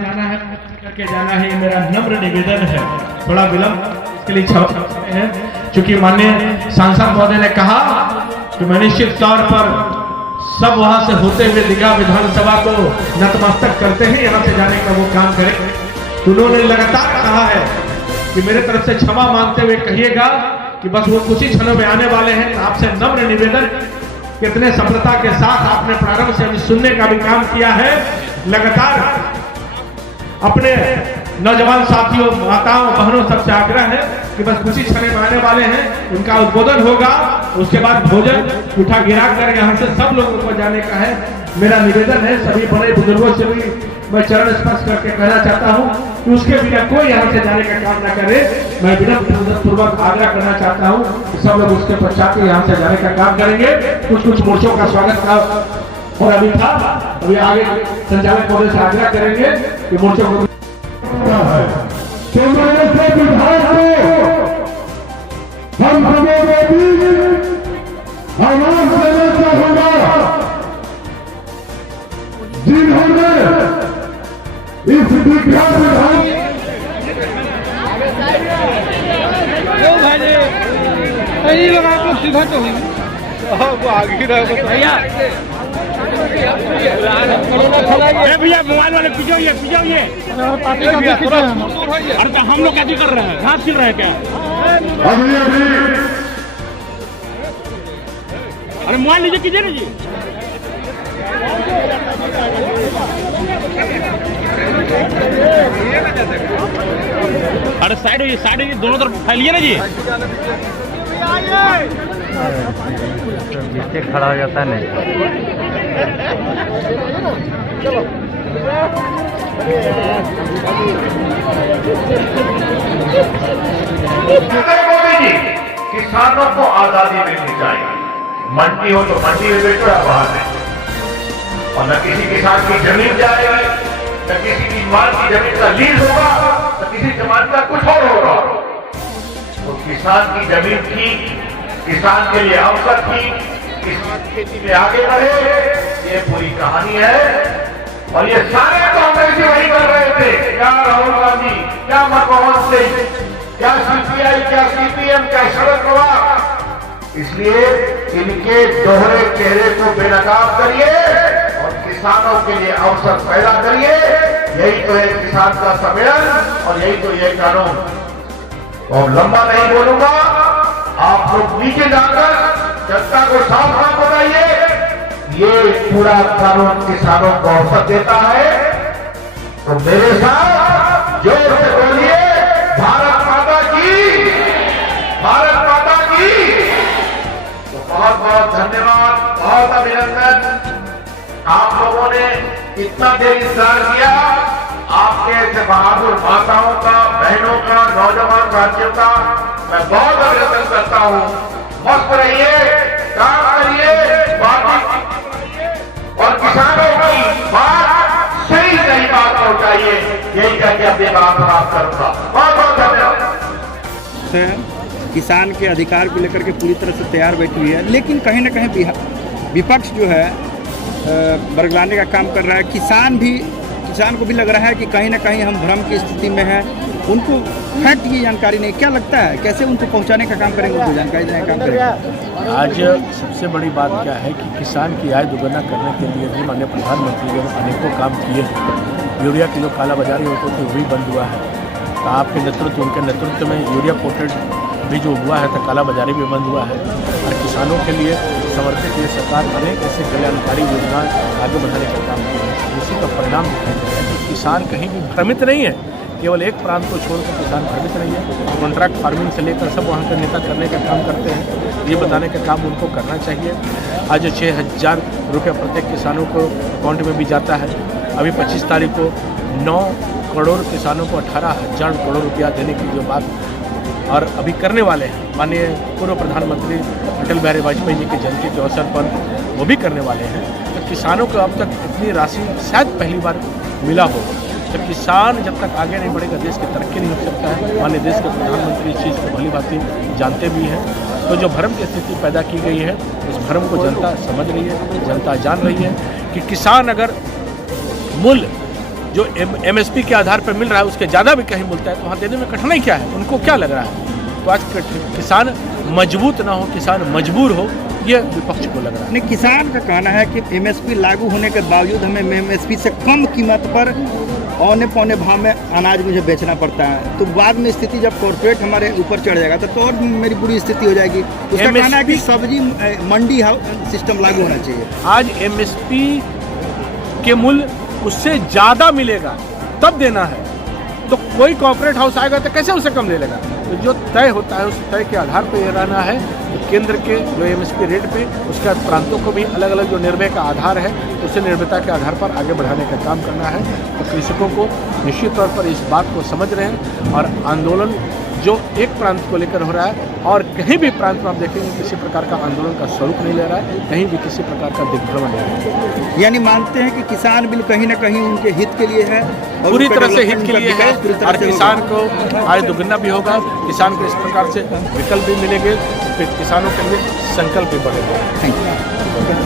है करके जाना है, ये मेरा नम्र निवेदन है। थोड़ा विलंब इसके लिए क्षमा है, क्योंकि माननीय सांसद महोदय ने कहा कि मैं निश्चित तौर पर सब वहां से होते हुए दीघा विधानसभा को नतमस्तक करते हैं, यहाँ से जाने का वो काम करें। तो उन्होंने लगातार कहा है कि मेरे तरफ से क्षमा मांगते हुए कहिएगा कि बस वो कुछ ही क्षणों में आने वाले हैं। आपसे नम्र निवेदन, कितने सफलता के साथ आपने प्रारंभ से अभी सुनने का भी काम किया है। लगातार अपने नौजवान साथियों, माताओं, बहनों सबसे आग्रह है कि बस कुछ ही क्षण में आने वाले हैं, उनका उद्बोधन होगा, उसके बाद भोजन उठा गिरा कर यहाँ से सब लोगों को जाने का है। मेरा निवेदन है, सभी बड़े बुजुर्गों से भी मैं चरण स्पर्श करके कहना चाहता हूँ कि उसके बिना कोई यहाँ से जाने का काम न करे। मैं विनम्रपूर्वक आग्रह करना चाहता हूँ कि सब लोग उसके पश्चात यहाँ से जाने का काम करेंगे। कुछ मोर्चों का स्वागत का और अभी था, अभी आगे संचालक महोदय से आग्रह करेंगे कि मोर्चों को हम आवाज देना चाहूंगा जिन्होंने इस दीघा विधान सीधा तो वो आगे भैया भैया मोबाइल वाले पिछाइए पिछाइए। अरे तो हम लोग क्या कर रहे हैं, घास छिल रहे हैं क्या? अरे मोबाइल लीजिए, कीजिए ना जी। अरे साइड दोनों तरफ फैलिए ना जी। नीचे खड़ा हो जाता है नहीं। मोदी जी, किसानों को आजादी मिलनी चाहिए। मंडी हो तो मंडी में बेचो या बाहर में, और न किसी किसान की जमीन जाएगी, न किसी की माल की जमीन का लीज होगा, न किसी जमान का कुछ और होगा। तो किसान की जमीन थी, किसान के लिए अवसर थी, किसान खेती में आगे बढ़े, ये पूरी कहानी है। और ये सारे कांग्रेसी वही कर रहे थे, क्या राहुल गांधी, क्या मनमोहन सिंह, क्या सीपीआई, क्या सीपीएम, क्या शरद पवार। इसलिए इनके दोहरे चेहरे को बेनकाब करिए और किसानों के लिए अवसर पैदा करिए। यही तो है किसान का सम्मेलन और यही तो ये कानून। और लंबा नहीं बोलूंगा, आप लोग नीचे जाकर जनता को साफ साफ बताइए, ये पूरा कानून किसानों को अवसर देता है। तो मेरे साथ जोर से बोलिए, भारत माता की, भारत माता की। तो बहुत बहुत धन्यवाद, बहुत अभिनंदन। आप लोगों ने इतना देर इंतजार किया। आपके ऐसे बहादुर माताओं का, बहनों का, नौजवान साथियों का मैं बहुत अभिनंदन करता हूँ। मस्त रहिए, काम करिए, और किसानों की बात सही बात पहुंचाइए। यही करके अपनी बात समाप्त करूंगा। बहुत बहुत धन्यवाद। किसान के अधिकार को लेकर के पूरी तरह से तैयार बैठी हुई है, लेकिन कहीं ना कहीं विपक्ष जो है बरगलाने का काम कर रहा है। किसान को भी लग रहा है कि कहीं ना कहीं हम भ्रम की स्थिति में हैं, उनको फैक्ट की जानकारी नहीं। क्या लगता है कैसे उनको पहुंचाने का काम करेंगे, उनको जानकारी देने का काम करेंगे? आज सबसे बड़ी बात क्या है कि किसान की आय दोगुना करने के लिए भी माननीय प्रधानमंत्री ने अनेकों काम किए हैं। यूरिया की जो कालाबाजारी होती थी वो भी बंद हुआ है। तो आपके नेतृत्व, उनके नेतृत्व में यूरिया कोटेड भी जो हुआ है तो कालाबाजारी भी बंद हुआ है। और किसानों के लिए समर्पित ये सरकार अनेक ऐसे कल्याणकारी योजना आगे बढ़ाने का काम किया है। उसी का परिणाम दिखाई दे रहा है कि किसान कहीं भी भ्रमित नहीं है। केवल एक प्रांत को छोड़कर किसान भ्रमित नहीं है। कॉन्ट्रैक्ट फार्मिंग से लेकर सब वहाँ के नेता करने का काम करते हैं। ये बताने का काम उनको करना चाहिए। आज 6,000 रुपये प्रत्येक किसानों को अकाउंट में भी जाता है। अभी 25 तारीख को 9 करोड़ किसानों को 18,000 करोड़ रुपया देने की जो बात और अभी करने वाले हैं माननीय पूर्व प्रधानमंत्री अटल बिहारी वाजपेयी जी की जयंती के अवसर पर वो भी करने वाले हैं। तो किसानों को अब तक इतनी राशि शायद पहली बार मिला हो। तो किसान जब तक आगे नहीं बढ़ेगा देश की तरक्की नहीं हो सकता है। माननीय देश के प्रधानमंत्री इस चीज़ को भली भांति जानते भी हैं। तो जो भ्रम की स्थिति पैदा की गई है उस भ्रम को जनता समझ रही है, जनता जान रही है कि किसान अगर मूल्य जो MSP के आधार पर मिल रहा है उसके ज़्यादा भी कहीं मिलता है तो वहाँ देने में कठिनाई क्या है, उनको क्या लग रहा है? तो आज किसान मजबूत ना हो, किसान मजबूर हो, ये विपक्ष को लग रहा है। नहीं, किसान का कहना है कि MSP लागू होने के बावजूद हमें MSP से कम कीमत पर औने पौने भाव में अनाज मुझे बेचना पड़ता है, तो बाद में स्थिति जब कॉर्पोरेट हमारे ऊपर चढ़ जाएगा तो और मेरी बुरी स्थिति हो जाएगी। उसका कहना है कि सब्जी मंडी सिस्टम लागू होना चाहिए। आज MSP के मूल्य उससे ज़्यादा मिलेगा तब देना है, तो कोई कॉर्पोरेट हाउस आएगा तो कैसे उसे कम ले लेगा? तो जो तय होता है उस तय के आधार पर ये रहना है। तो केंद्र के जो MSP रेट पे उसके बाद प्रांतों को भी अलग अलग जो निर्भय का आधार है उसे निर्भयता के आधार पर आगे बढ़ाने का काम करना है। तो कृषकों को निश्चित तौर पर इस बात को समझ रहे हैं और आंदोलन जो एक प्रांत को लेकर हो रहा है और कहीं भी प्रांत में आप देखेंगे किसी प्रकार का आंदोलन का स्वरूप नहीं ले रहा है, कहीं भी किसी प्रकार का दिग्भ्रमण नहीं है। यानी मानते हैं कि किसान बिल कहीं ना कहीं उनके हित के लिए है, पूरी तरह से हित के लिए है और किसान को आय दोगुना भी होगा, किसान को इस प्रकार से विकल्प भी मिलेंगे, फिर किसानों के लिए संकल्प भी बढ़ेगा। Thank you.